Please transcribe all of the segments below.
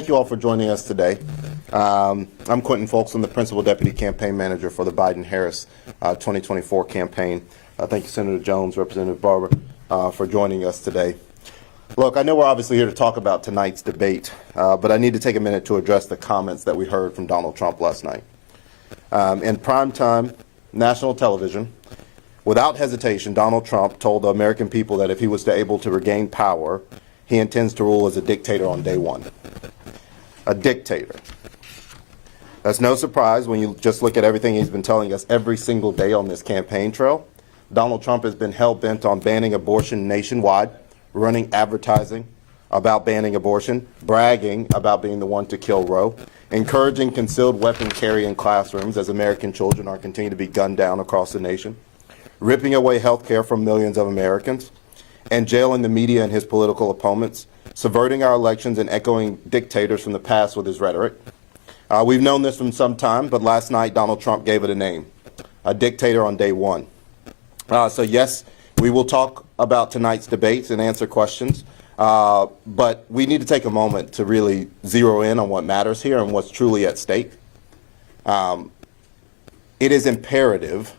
Thank you all for joining us today. I'm Quentin Folks. I'm the Principal Deputy Campaign Manager for the Biden-Harris 2024 campaign. Thank you, Senator Jones, Representative Barber, for joining us today. Look, I know we're obviously here to talk about tonight's debate, but I need to take a minute to address the comments that we heard from Donald Trump last night. In primetime national television, without hesitation, Donald Trump told the American people that if he was able to regain power, he intends to rule as a dictator on day one. A dictator. That's no surprise when you just look at everything he's been telling us every single day on this campaign trail. Donald Trump has been hell-bent on banning abortion nationwide, running advertising about banning abortion, bragging about being the one to kill Roe, encouraging concealed weapon carry in classrooms as American children are continuing to be gunned down across the nation, ripping away health care from millions of Americans, and jailing the media and his political opponents, subverting our elections and echoing dictators from the past with his rhetoric. We've known this from some time, but last night Donald Trump gave it a name, a dictator on day one. So yes, we will talk about tonight's debates and answer questions, but we need to take a moment to really zero in on what matters here and what's truly at stake. It is imperative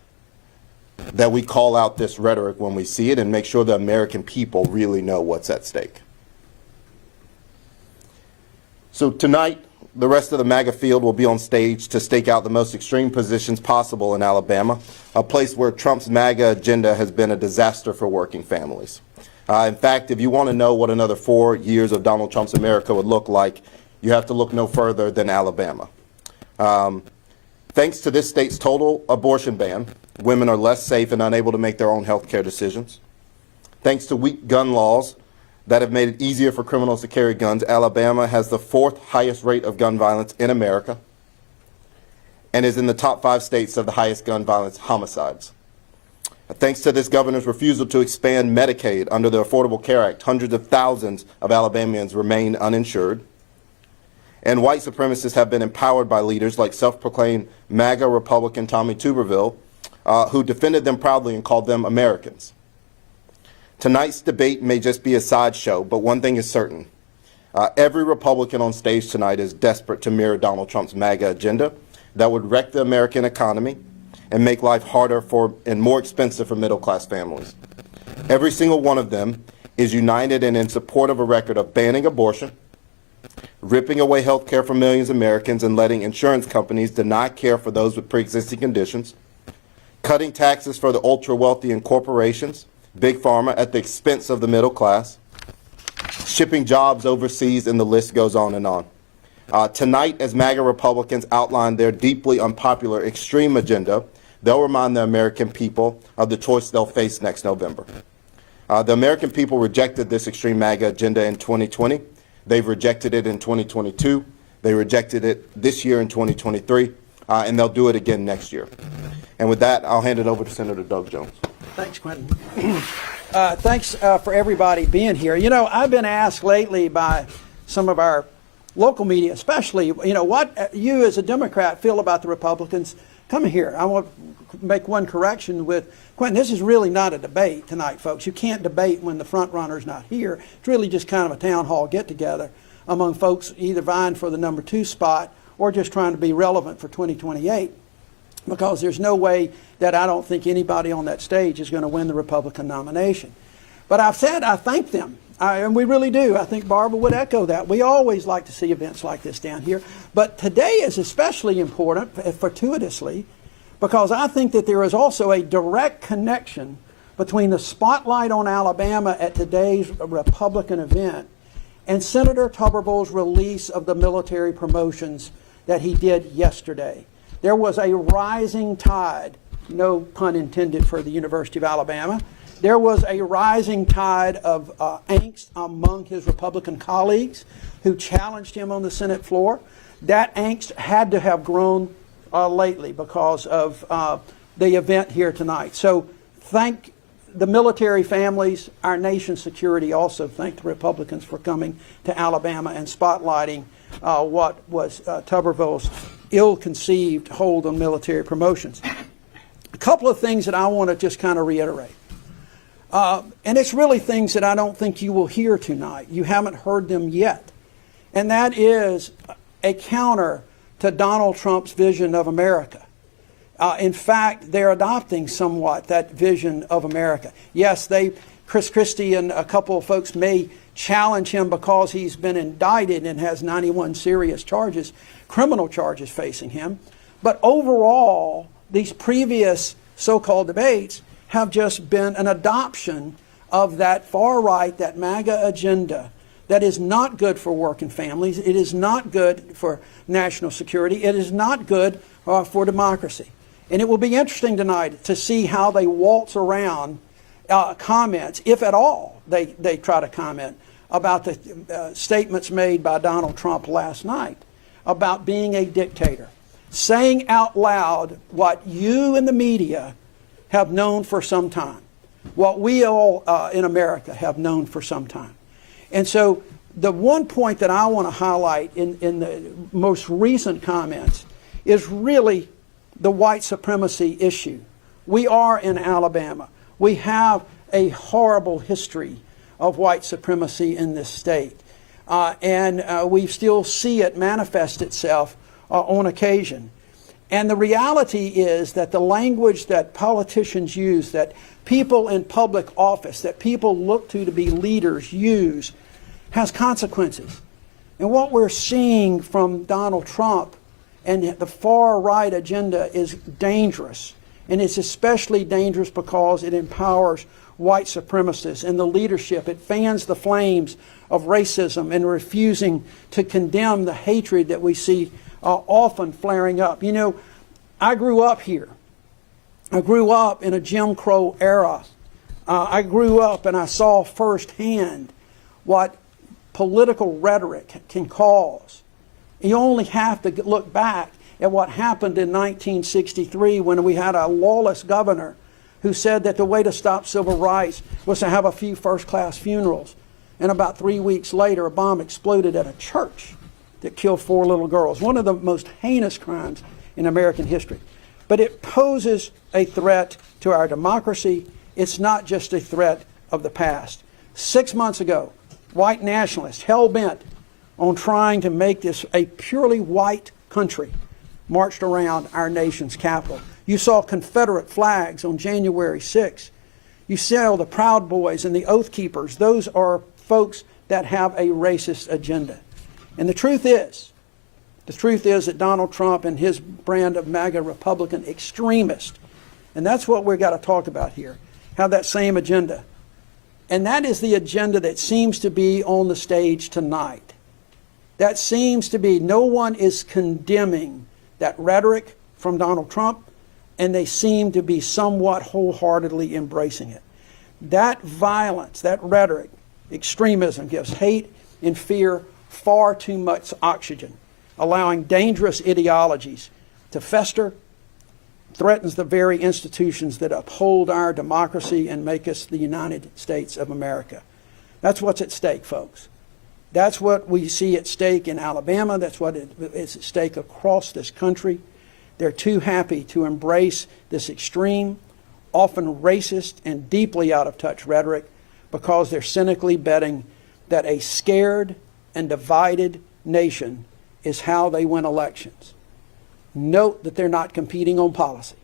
that we call out this rhetoric when we see it and make sure the American people really know what's at stake. So tonight, the rest of the MAGA field will be on stage to stake out the most extreme positions possible in Alabama, a place where Trump's MAGA agenda has been a disaster for working families. In fact, if you want to know what another 4 years of Donald Trump's America would look like, you have to look no further than Alabama. Thanks to this state's total abortion ban, women are less safe and unable to make their own health care decisions. Thanks to weak gun laws that have made it easier for criminals to carry guns, Alabama has the 4th highest rate of gun violence in America and is in the top 5 states of the highest gun violence homicides. Thanks to this governor's refusal to expand Medicaid under the Affordable Care Act, hundreds of thousands of Alabamians remain uninsured. And white supremacists have been empowered by leaders like self-proclaimed MAGA Republican Tommy Tuberville, who defended them proudly and called them Americans. Tonight's debate may just be a sideshow, but one thing is certain. Every Republican on stage tonight is desperate to mirror Donald Trump's MAGA agenda that would wreck the American economy and make life harder for and more expensive for middle-class families. Every single one of them is united and in support of a record of banning abortion, ripping away health care from millions of Americans and letting insurance companies deny care for those with pre-existing conditions, cutting taxes for the ultra-wealthy and corporations, big pharma at the expense of the middle class, shipping jobs overseas, and the list goes on and on. Tonight, as MAGA Republicans outline their deeply unpopular extreme agenda, they'll remind the American people of the choice they'll face next November. The American people rejected this extreme MAGA agenda in 2020. They've rejected it in 2022. They rejected it this year in 2023, and they'll do it again next year. And with that, I'll hand it over to Senator Doug Jones. Thanks, Quentin. Thanks for everybody being here. You know, I've been asked lately by some of our local media, especially, you know, what you as a Democrat feel about the Republicans. Come here. I want to make one correction with Quentin. This is really not a debate tonight, folks. You can't debate when the front runner's not here. It's really just kind of a town hall get-together among folks either vying for the number 2 spot or just trying to be relevant for 2028. Because there's no way that I don't think anybody on that stage is going to win the Republican nomination. But I've said I thank them, and we really do. I think Barbara would echo that. We always like to see events like this down here. But today is especially important, fortuitously, because I think that there is also a direct connection between the spotlight on Alabama at today's Republican event and Senator Tuberville's release of the military promotions that he did yesterday. There was a rising tide, no pun intended for the University of Alabama. There was a rising tide of angst among his Republican colleagues who challenged him on the Senate floor. That angst had to have grown lately because of the event here tonight. So thank the military families, our nation's security. Also thank the Republicans for coming to Alabama and spotlighting what was Tuberville's ill-conceived hold on military promotions. A couple of things that I want to just kind of reiterate. And it's really things that I don't think you will hear tonight. You haven't heard them yet. and that is a counter to Donald Trump's vision of America. In fact, they're adopting somewhat that vision of America. Yes, Chris Christie and a couple of folks may challenge him because he's been indicted and has 91 serious charges, criminal charges facing him. But overall, these previous so-called debates have just been an adoption of that far right, that MAGA agenda that is not good for working families. It is not good for national security. It is not good for democracy. And it will be interesting tonight to see how they waltz around comments, if at all they try to comment, about the statements made by Donald Trump last night about being a dictator, saying out loud what you in the media have known for some time, what we all in America have known for some time. And so the one point that I want to highlight in the most recent comments is really the white supremacy issue. We are in Alabama. We have a horrible history of white supremacy in this state. And we still see it manifest itself on occasion. And the reality is that the language that politicians use, that people in public office, that people look to be leaders use, has consequences. And what we're seeing from Donald Trump and the far right agenda is dangerous. And it's especially dangerous because it empowers white supremacists and the leadership. It fans the flames of racism and refusing to condemn the hatred that we see often flaring up. You know, I grew up here. I grew up in a Jim Crow era. I grew up and I saw firsthand what political rhetoric can cause. You only have to look back at what happened in 1963 when we had a lawless governor who said that the way to stop civil rights was to have a few first-class funerals. And about 3 weeks later, a bomb exploded at a church that killed 4 little girls, one of the most heinous crimes in American history. But it poses a threat to our democracy. It's not just a threat of the past. 6 months ago, white nationalists, hell-bent on trying to make this a purely white country, marched around our nation's capital. You saw Confederate flags on January 6th. You saw the Proud Boys and the Oath Keepers. Those are folks that have a racist agenda. And the truth is that Donald Trump and his brand of MAGA Republican extremist, and that's what we've got to talk about here, have that same agenda. And that is the agenda that seems to be on the stage tonight. That seems to be, no one is condemning that rhetoric from Donald Trump, and they seem to be somewhat wholeheartedly embracing it. That violence, that rhetoric, extremism gives hate and fear far too much oxygen, allowing dangerous ideologies to fester, threatens the very institutions that uphold our democracy and make us the United States of America. That's what's at stake, folks. That's what we see at stake in Alabama. That's what is at stake across this country. They're too happy to embrace this extreme, often racist and deeply out of touch rhetoric because they're cynically betting that a scared and divided nation is how they win elections. Note that they're not competing on policy.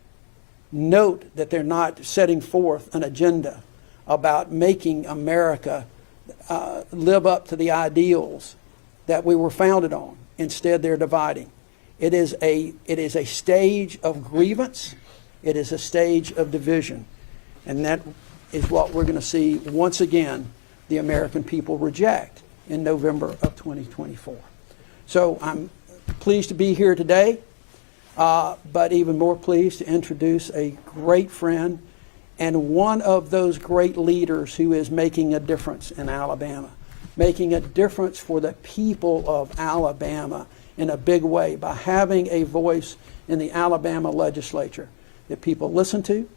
Note that they're not setting forth an agenda about making America live up to the ideals that we were founded on. Instead, they're dividing. It is a stage of grievance. It is a stage of division. And that is what we're going to see once again the American people reject in November of 2024. So I'm pleased to be here today, but even more pleased to introduce a great friend and one of those great leaders who is making a difference in Alabama, making a difference for the people of Alabama in a big way by having a voice in the Alabama legislature that people listen to.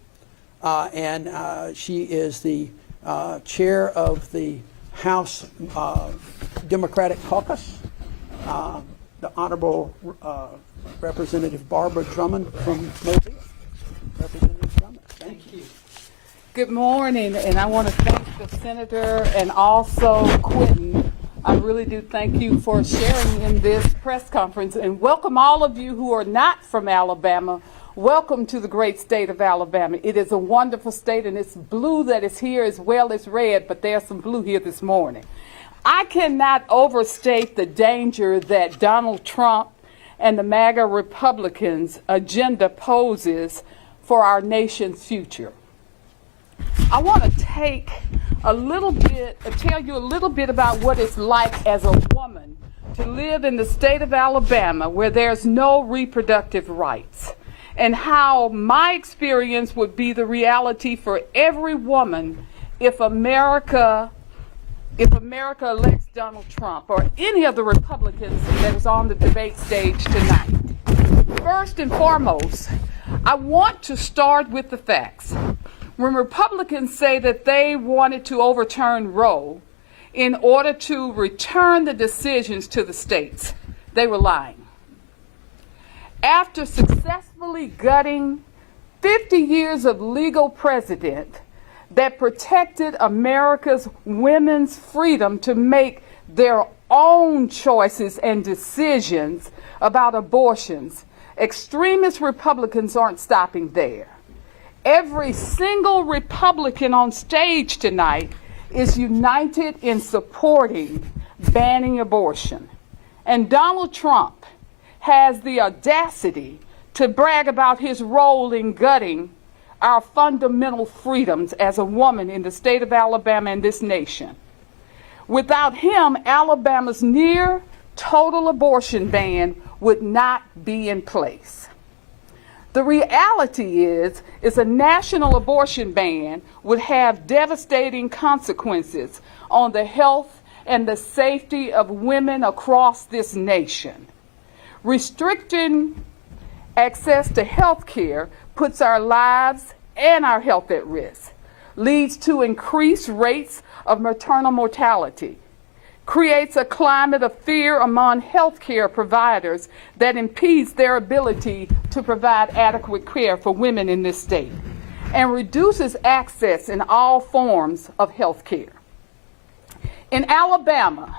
And she is the chair of the House Democratic Caucus, the Honorable Representative Barbara Drummond from Mobile. Representative Drummond, thank you. Good morning, and I want to thank the senator and also Quentin I really do thank you for sharing in this press conference, and welcome all of you who are not from Alabama. Welcome to the great state of Alabama. It is a wonderful state, and it's blue that is here as well as red, but there's some blue here this morning. I cannot overstate the danger that Donald Trump and the MAGA Republicans' agenda poses for our nation's future. I want to tell you a little bit about what it's like as a woman to live in the state of Alabama where there's no reproductive rights, and how my experience would be the reality for every woman if America elects Donald Trump or any of the Republicans that is on the debate stage tonight. First and foremost, I want to start with the facts. When Republicans say that they wanted to overturn Roe in order to return the decisions to the states, they were lying. After successfully gutting 50 years of legal precedent that protected America's women's freedom to make their own choices and decisions about abortions, extremist Republicans aren't stopping there. Every single Republican on stage tonight is united in supporting banning abortion. And Donald Trump has the audacity to brag about his role in gutting our fundamental freedoms as a woman in the state of Alabama and this nation. Without him, Alabama's near total abortion ban would not be in place. The reality is a national abortion ban would have devastating consequences on the health and the safety of women across this nation. Restricting access to health care puts our lives and our health at risk, leads to increased rates of maternal mortality, creates a climate of fear among healthcare providers that impedes their ability to provide adequate care for women in this state, and reduces access in all forms of health care. In Alabama,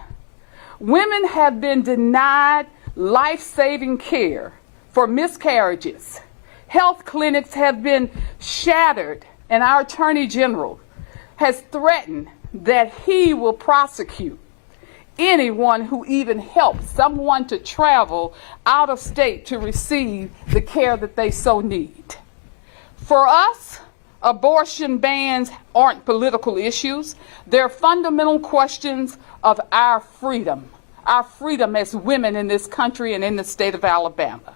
women have been denied life-saving care for miscarriages. Health clinics have been shattered, and our Attorney General has threatened that he will prosecute anyone who even helps someone to travel out of state to receive the care that they so need. For us, abortion bans aren't political issues. They're fundamental questions of our freedom as women in this country and in the state of Alabama.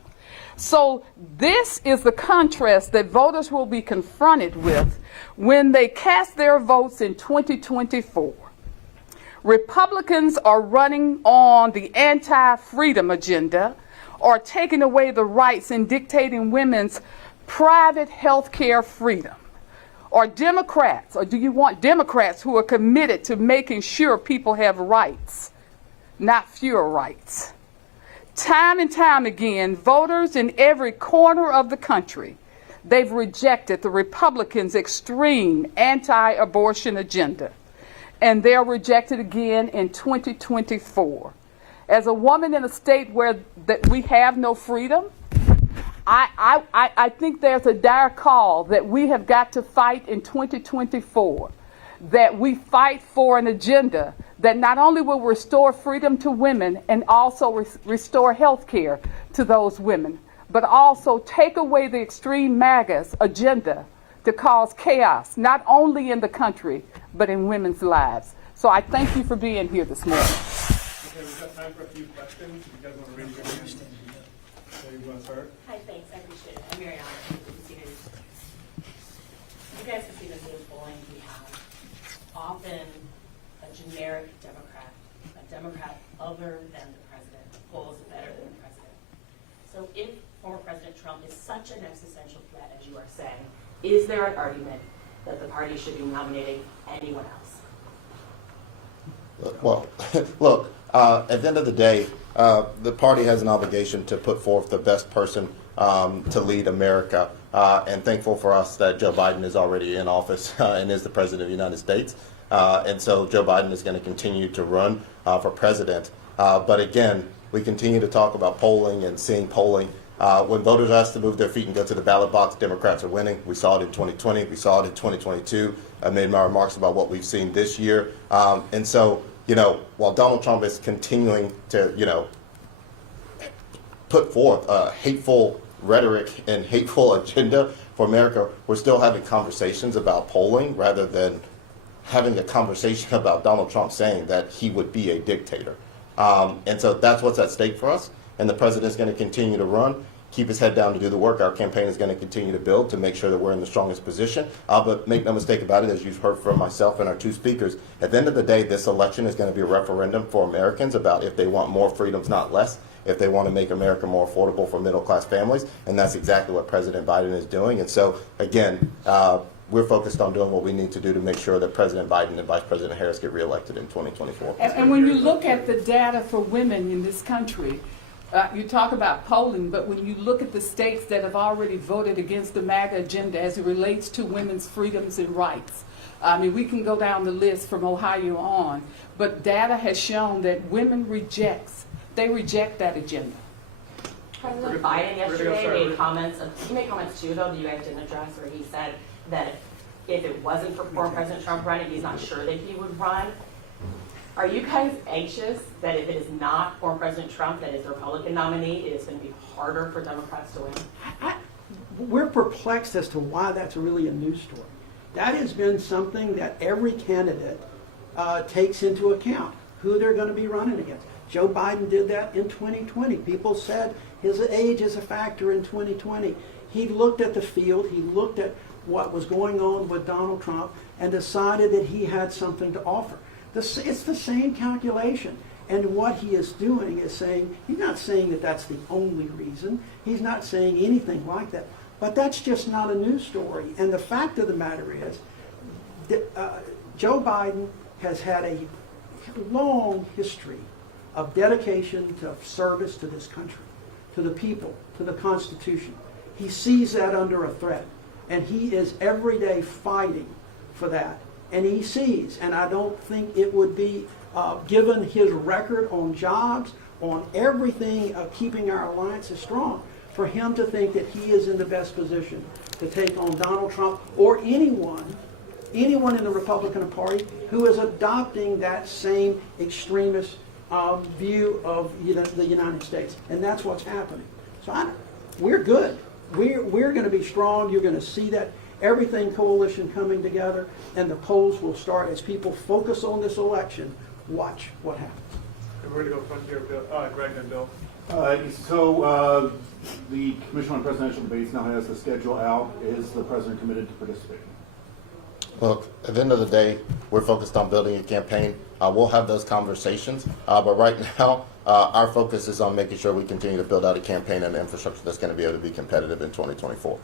So this is the contrast that voters will be confronted with when they cast their votes in 2024. Republicans are running on the anti-freedom agenda or taking away the rights and dictating women's private health care freedom. Or Democrats, or do you want Democrats who are committed to making sure people have rights, not fewer rights? Time and time again, voters in every corner of the country, they've rejected the Republicans' extreme anti-abortion agenda. And they'll reject it again in 2024. As a woman in a state where we have no freedom, I think there's a dire call that we have got to fight in 2024, that we fight for an agenda that not only will restore freedom to women and also restore health care to those women, but also take away the extreme MAGA's agenda to cause chaos, not only in the country, but in women's lives. So I thank you for being here this morning. Okay, we've got time for a few questions. If you guys want to raise your hand. So you want to start? Hi, thanks. I appreciate it. I'm Mariana. You guys have seen the same polling we have. Often a generic Democrat, a Democrat other than the president, polls better than the president. So if former President Trump is such an existential threat, as you are saying, is there an argument that the party should be nominating anyone else? Well, look, at the end of the day, the party has an obligation to put forth the best person to lead America. And thankful for us that Joe Biden is already in office and is the president of the United States. And so Joe Biden is going to continue to run for president. But again, we continue to talk about polling and seeing polling. When voters ask to move their feet and go to the ballot box, Democrats are winning. We saw it in 2020. We saw it in 2022. I made my remarks about what we've seen this year. And so, while Donald Trump is continuing to, put forth a hateful rhetoric and hateful agenda for America, we're still having conversations about polling rather than having a conversation about Donald Trump saying that he would be a dictator. And so that's what's at stake for us. And the president's going to continue to run, keep his head down to do the work. Our campaign is going to continue to build to make sure that we're in the strongest position. But make no mistake about it, as you've heard from myself and our two speakers, at the end of the day, this election is going to be a referendum for Americans about if they want more freedoms, not less, if they want to make America more affordable for middle-class families. And that's exactly what President Biden is doing. And so, again, we're focused on doing what we need to do to make sure that President Biden and Vice President Harris get reelected in 2024. And when you look at the data for women in this country, you talk about polling, but when you look at the states that have already voted against the MAGA agenda as it relates to women's freedoms and rights, I mean, we can go down the list from Ohio on, but data has shown that women reject that agenda. President Biden yesterday made comments, he made comments too, though, that you guys didn't address, where he said that if it wasn't for former President Trump running, he's not sure that he would run. Are you guys anxious that if it is not former President Trump that is the Republican nominee, it is going to be harder for Democrats to win? We're perplexed as to why that's really a news story. That has been something that every candidate takes into account, who they're going to be running against. Joe Biden did that in 2020. People said his age is a factor in 2020. He looked at the field, he looked at what was going on with Donald Trump and decided that he had something to offer. It's the same calculation. And what he is doing is saying, he's not saying that that's the only reason. He's not saying anything like that. But that's just not a news story. And the fact of the matter is, that, Joe Biden has had a long history of dedication to service to this country, to the people, to the Constitution. He sees that under a threat. And he is every day fighting for that. And he sees, and I don't think it would be, given his record on jobs, on everything of keeping our alliances strong, for him to think that he is in the best position to take on Donald Trump or anyone in the Republican Party who is adopting that same extremist view of the United States. And that's what's happening. So we're good. We're going to be strong. You're going to see that everything coalition coming together, and the polls will start as people focus on this election. Watch what happens. We're going to go front here, Bill. Greg and Bill. So the Commission on Presidential Debates now has the schedule out. Is the president committed to participating? Look, at the end of the day, we're focused on building a campaign. We'll have those conversations. But right now, our focus is on making sure we continue to build out a campaign and infrastructure that's going to be able to be competitive in 2024.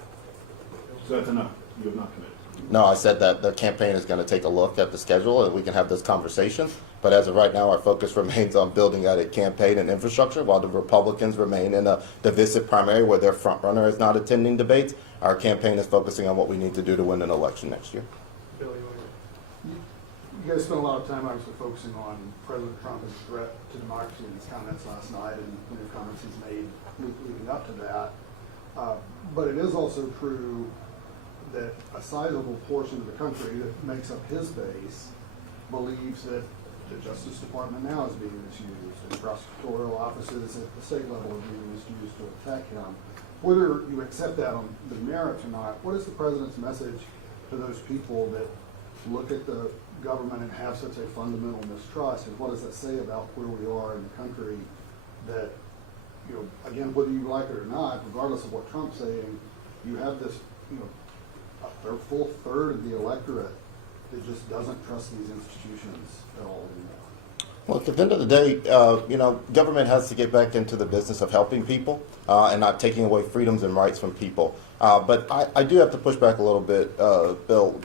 So that's enough. You have not committed. No, I said that the campaign is going to take a look at the schedule and we can have those conversations. But as of right now, our focus remains on building out a campaign and infrastructure while the Republicans remain in a divisive primary where their front runner is not attending debates. Our campaign is focusing on what we need to do to win an election next year. Bill, you want to- You guys spent a lot of time obviously focusing on President Trump as a threat to democracy in his comments last night and the comments he's made leading up to that. But it is also true that a sizable portion of the country that makes up his base believes that the Justice Department now is being misused and prosecutorial offices at the state level are being misused to attack him. Whether you accept that on the merits or not, what is the president's message to those people that look at the government and have such a fundamental mistrust, and what does that say about where we are in the country that, again, whether you like it or not, regardless of what Trump's saying, you have this, a full third of the electorate that just doesn't trust these institutions at all anymore. Well, at the end of the day, government has to get back into the business of helping people and not taking away freedoms and rights from people. But I do have to push back a little bit, Bill.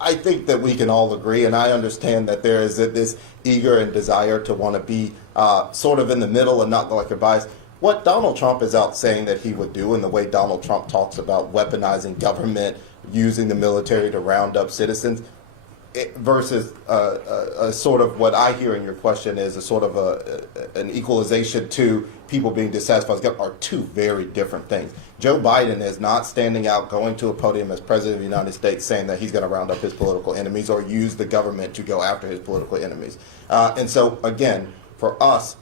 I think that we can all agree, and I understand that there is this eager and desire to want to be sort of in the middle and not go like a bias. What Donald Trump is out saying that he would do, and the way Donald Trump talks about weaponizing government, using the military to round up citizens, versus a sort of what I hear in your question is a sort of an equalization to people being dissatisfied are two very different things. Joe Biden is not standing out, going to a podium as president of the United States saying that he's going to round up his political enemies or use the government to go after his political enemies. And so, again, for us,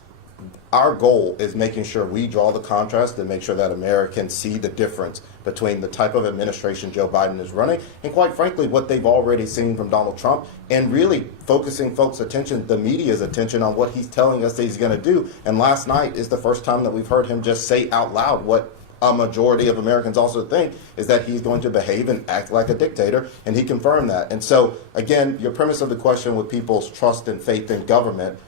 our goal is making sure we draw the contrast and make sure that Americans see the difference between the type of administration Joe Biden is running and, quite frankly, what they've already seen from Donald Trump, and really focusing folks' attention, the media's attention, on what he's telling us that he's going to do. And last night is the first time that we've heard him just say out loud what a majority of Americans also think, is that he's going to behave and act like a dictator, and he confirmed that. And so, again, your premise of the question with people's trust and faith in government,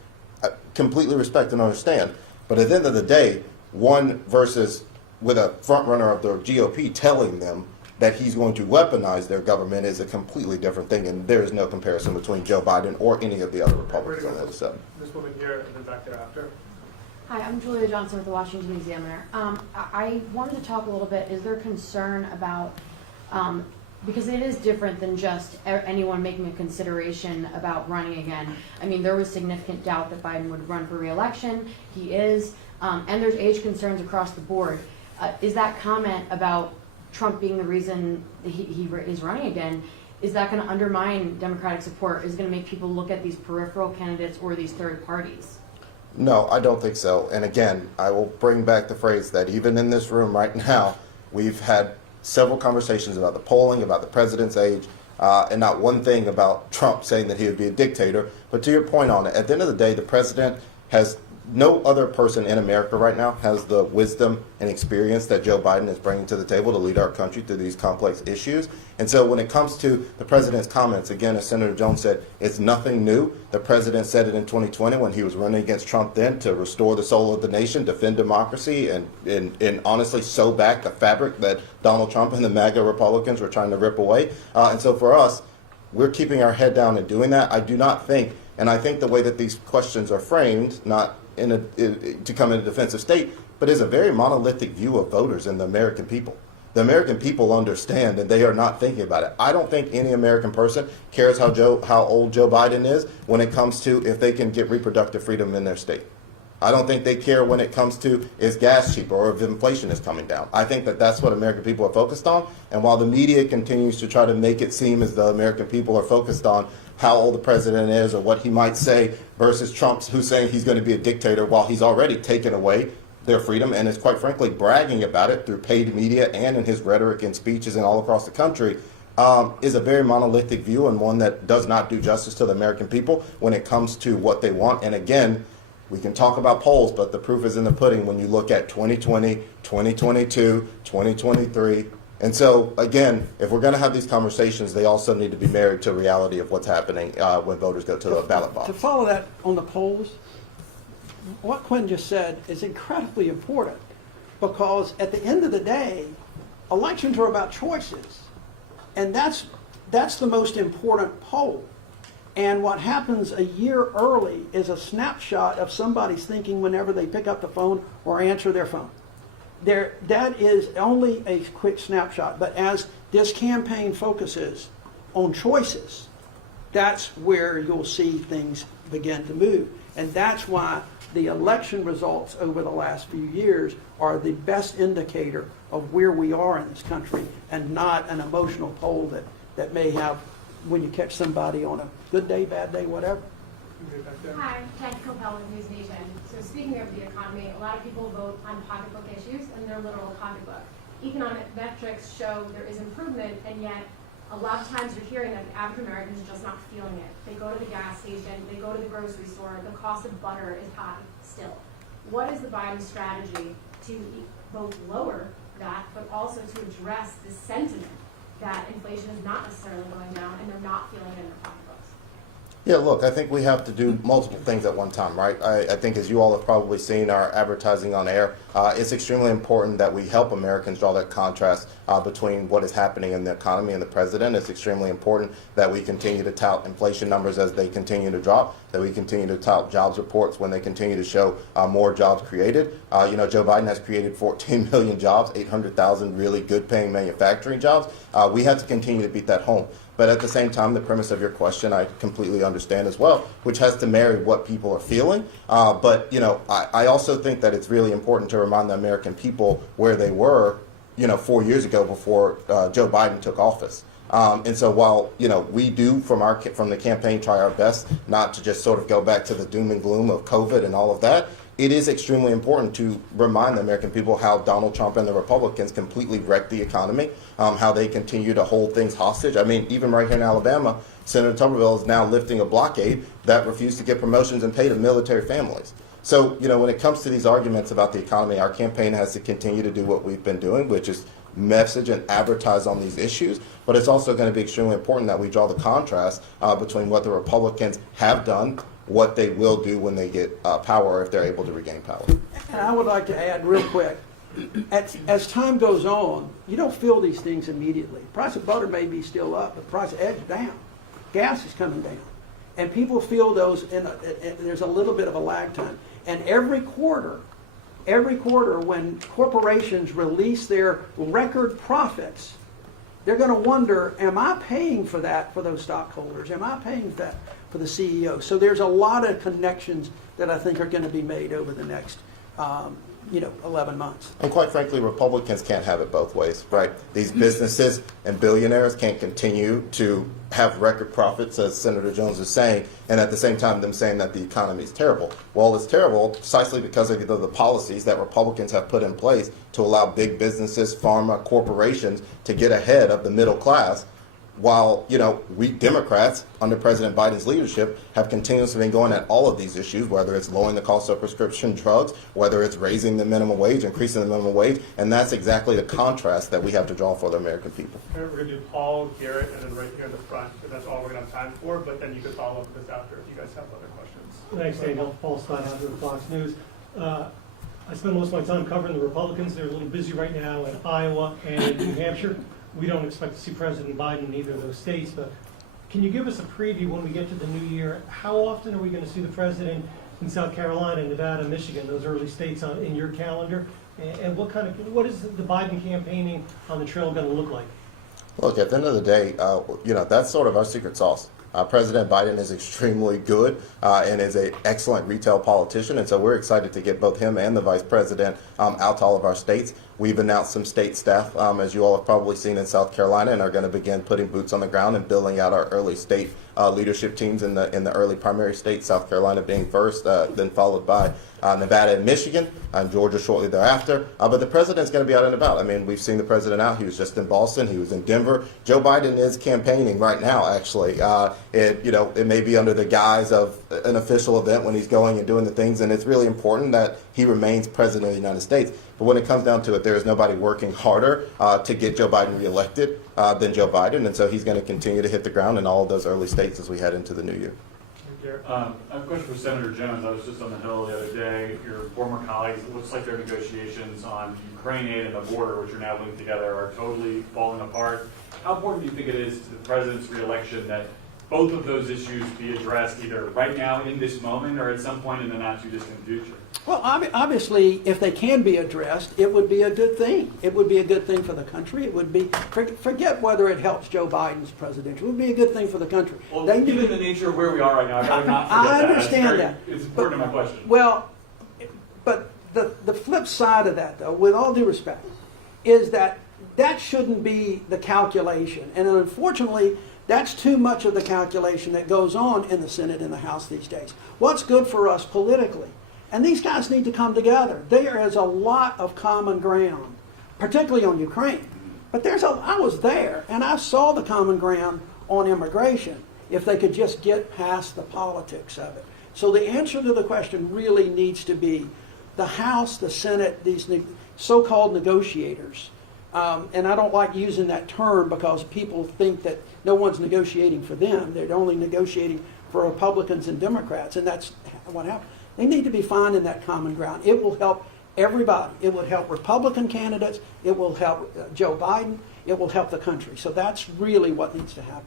I completely respect and understand. But at the end of the day, one versus with a front runner of the GOP telling them that he's going to weaponize their government is a completely different thing, and there is no comparison between Joe Biden or any of the other Republicans on the other side. This woman here and then back there after. Hi, I'm Julia Johnson with the Washington Examiner. I wanted to talk a little bit, is there concern about, because it is different than just anyone making a consideration about running again. I mean, there was significant doubt that Biden would run for re-election. He is, and there's age concerns across the board. Is that comment about Trump being the reason he is running again, is that going to undermine Democratic support? Is it going to make people look at these peripheral candidates or these third parties? No, I don't think so. And again, I will bring back the phrase that even in this room right now, we've had several conversations about the polling, about the president's age, and not one thing about Trump saying that he would be a dictator. But to your point on it, at the end of the day, the president has, no other person in America right now has the wisdom and experience that Joe Biden is bringing to the table to lead our country through these complex issues. And so when it comes to the president's comments, again, as Senator Jones said, it's nothing new. The president said it in 2020 when he was running against Trump then, to restore the soul of the nation, defend democracy, and honestly sew back the fabric that Donald Trump and the MAGA Republicans were trying to rip away. And so for us, we're keeping our head down and doing that. I do not think, and I think the way that these questions are framed, not to come in a defensive state, but is a very monolithic view of voters and the American people. The American people understand, and they are not thinking about it. I don't think any American person cares how old Joe Biden is when it comes to if they can get reproductive freedom in their state. I don't think they care when it comes to is gas cheaper or if inflation is coming down. I think that that's what American people are focused on. And while the media continues to try to make it seem as though American people are focused on how old the president is or what he might say versus Trump, who's saying he's going to be a dictator while he's already taken away their freedom and is quite frankly bragging about it through paid media and in his rhetoric and speeches and all across the country, is a very monolithic view and one that does not do justice to the American people when it comes to what they want. And again, we can talk about polls, but the proof is in the pudding when you look at 2020, 2022, 2023. And so, again, if we're going to have these conversations, they also need to be married to reality of what's happening when voters go to the ballot box. To follow that on the polls, what Quinn just said is incredibly important, because at the end of the day, elections are about choices. And that's the most important poll. And what happens a year early is a snapshot of somebody's thinking whenever they pick up the phone or answer their phone. That is only a quick snapshot. But as this campaign focuses on choices, that's where you'll see things begin to move. And that's why the election results over the last few years are the best indicator of where we are in this country, and not an emotional poll that may have, when you catch somebody on a good day, bad day, whatever. Hi, Ted Copel with News Nation. So speaking of the economy, a lot of people vote on pocketbook issues and their literal pocketbook. Economic metrics show there is improvement, and yet a lot of times you're hearing that the average American is just not feeling it. They go to the gas station, they go to the grocery store, the cost of butter is high still. What is the Biden strategy to both lower that, but also to address the sentiment that inflation is not necessarily going down and they're not feeling it in their pocketbooks? Yeah, look, I think we have to do multiple things at one time, right? I think as you all have probably seen our advertising on air, it's extremely important that we help Americans draw that contrast between what is happening in the economy and the president. It's extremely important that we continue to tout inflation numbers as they continue to drop, that we continue to tout jobs reports when they continue to show more jobs created. Joe Biden has created 14 million jobs, 800,000 really good paying manufacturing jobs. We have to continue to beat that home. But at the same time, the premise of your question, I completely understand as well, which has to marry what people are feeling. But, you know, I also think that it's really important to remind the American people where they were, you know, 4 years ago before Joe Biden took office. And so while, you know, we do from the campaign try our best not to just sort of go back to the doom and gloom of COVID and all of that, it is extremely important to remind the American people how Donald Trump and the Republicans completely wrecked the economy, how they continue to hold things hostage. I mean, even right here in Alabama, Senator Tuberville is now lifting a blockade that refused to give promotions and pay to military families. So, you know, when it comes to these arguments about the economy, our campaign has to continue to do what we've been doing, which is message and advertise on these issues. But it's also going to be extremely important that we draw the contrast between what the Republicans have done, what they will do when they get power, if they're able to regain power. And I would like to add real quick, as time goes on, you don't feel these things immediately. The price of butter may be still up, but the price of eggs is down. Gas is coming down. And people feel those, there's a little bit of a lag time. And every quarter when corporations release their record profits, they're going to wonder, am I paying for that for those stockholders? Am I paying for that for the CEO? So there's a lot of connections that I think are going to be made over the next 11 months. And quite frankly, Republicans can't have it both ways, right? These businesses and billionaires can't continue to have record profits, as Senator Jones is saying, and at the same time them saying that the economy is terrible. Well, it's terrible precisely because of the policies that Republicans have put in place to allow big businesses, pharma, corporations to get ahead of the middle class, while, you know, we Democrats, under President Biden's leadership, have continuously been going at all of these issues, whether it's lowering the cost of prescription drugs, whether it's raising the minimum wage, increasing the minimum wage, and that's exactly the contrast that we have to draw for the American people. We're going to do Paul, Garrett, and then right here in the front, and that's all we're going to have time for, but then you can follow up with this after if you guys have other questions. Thanks, Daniel. Paul Steinhauser with Fox News. I spend most of my time covering the Republicans. They're a little busy right now in Iowa and in New Hampshire. We don't expect to see President Biden in either of those states, but can you give us a preview when we get to the new year? How often are we going to see the president in South Carolina, Nevada, Michigan, those early states in your calendar? And what is the Biden campaigning on the trail going to look like? Look, at the end of the day, that's sort of our secret sauce. President Biden is extremely good and is an excellent retail politician, and so we're excited to get both him and the vice president out to all of our states. We've announced some state staff, as you all have probably seen in South Carolina, and are going to begin putting boots on the ground and building out our early state leadership teams in the early primary states, South Carolina being first, then followed by Nevada and Michigan, and Georgia shortly thereafter. But the president's going to be out and about. I mean, we've seen the president out. He was just in Boston. He was in Denver. Joe Biden is campaigning right now, actually. It may be under the guise of an official event when he's going and doing the things, and it's really important that he remains president of the United States. But when it comes down to it, there is nobody working harder to get Joe Biden reelected than Joe Biden, and so he's going to continue to hit the ground in all of those early states as we head into the new year. I have a question for Senator Jones. I was just on the Hill the other day. Your former colleagues, it looks like their negotiations on Ukraine aid and the border, which are now linked together, are totally falling apart. How important do you think it is to the president's reelection that both of those issues be addressed either right now in this moment or at some point in the not too distant future? Well, obviously, if they can be addressed, it would be a good thing. It would be a good thing for the country. It would be, forget whether it helps Joe Biden's presidency. It would be a good thing for the country. Well, given the nature of where we are right now, I would not forget I that. understand that. It's important to my question. Well, but the flip side of that, though, with all due respect, is that shouldn't be the calculation. And unfortunately, that's too much of the calculation that goes on in the Senate and the House these days. What's good for us politically? And these guys need to come together. There is a lot of common ground, particularly on Ukraine. But I was there, and I saw the common ground on immigration, if they could just get past the politics of it. So the answer to the question really needs to be the House, the Senate, these so-called negotiators. And I don't like using that term because people think that no one's negotiating for them. They're only negotiating for Republicans and Democrats, and that's what happened. They need to be finding that common ground. It will help everybody. It will help Republican candidates. It will help Joe Biden. It will help the country. So that's really what needs to happen.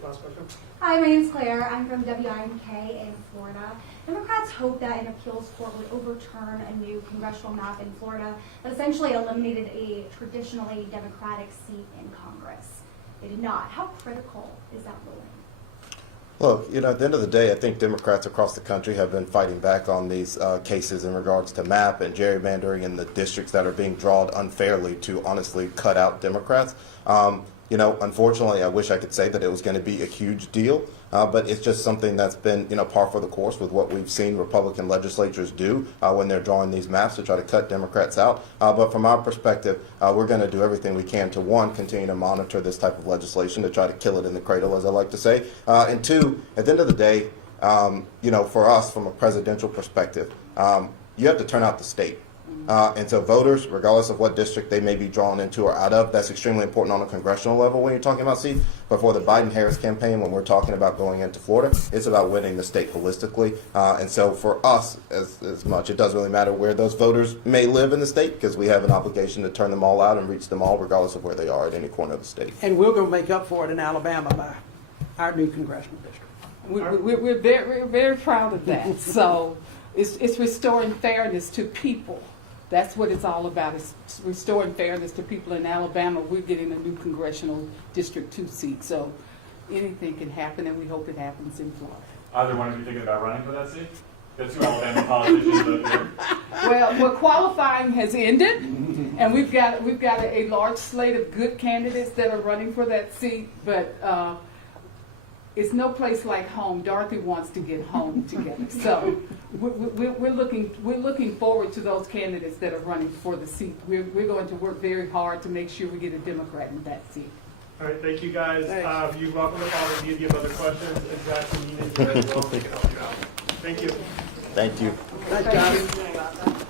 Last question. Hi, my name is Claire. I'm from WIMK in Florida. Democrats hope that an appeals court would overturn a new congressional map in Florida that essentially eliminated a traditionally Democratic seat in Congress. they did not. How critical is that ruling? Look, at the end of the day, I think Democrats across the country have been fighting back on these cases in regards to map and gerrymandering in the districts that are being drawn unfairly to honestly cut out Democrats. Unfortunately, I wish I could say that it was going to be a huge deal, but it's just something that's been, par for the course with what we've seen Republican legislatures do when they're drawing these maps to try to cut Democrats out. But from our perspective, we're going to do everything we can to, one, continue to monitor this type of legislation to try to kill it in the cradle, as I like to say, and two, at the end of the day, for us, from a presidential perspective, you have to turn out the state. And so voters, regardless of what district they may be drawn into or out of, that's extremely important on a congressional level when you're talking about seats. But for the Biden-Harris campaign, when we're talking about going into Florida, it's about winning the state holistically. And so for us, as much, it doesn't really matter where those voters may live in the state, because we have an obligation to turn them all out and reach them all, regardless of where they are at any corner of the state. And we're going to make up for it in Alabama by our new congressional district. We're very proud of that. So it's restoring fairness to people. That's what it's all about, is restoring fairness to people in Alabama. We're getting a new congressional District 2 seat. So anything can happen, and we hope it happens in Florida. Either one of you thinking about running for that seat? The two Alabama politicians live here. Well, qualifying has ended, and we've got a large slate of good candidates that are running for that seat, but it's no place like home. Dorothy wants to get home together. So we're looking forward to those candidates that are running for the seat. We're going to work very hard to make sure we get a Democrat in that seat. All right, thank you guys. You're welcome to call me if you have other questions. And Jackson, you need to as well. We can help you out. Thank you. Thank you. Thanks, John.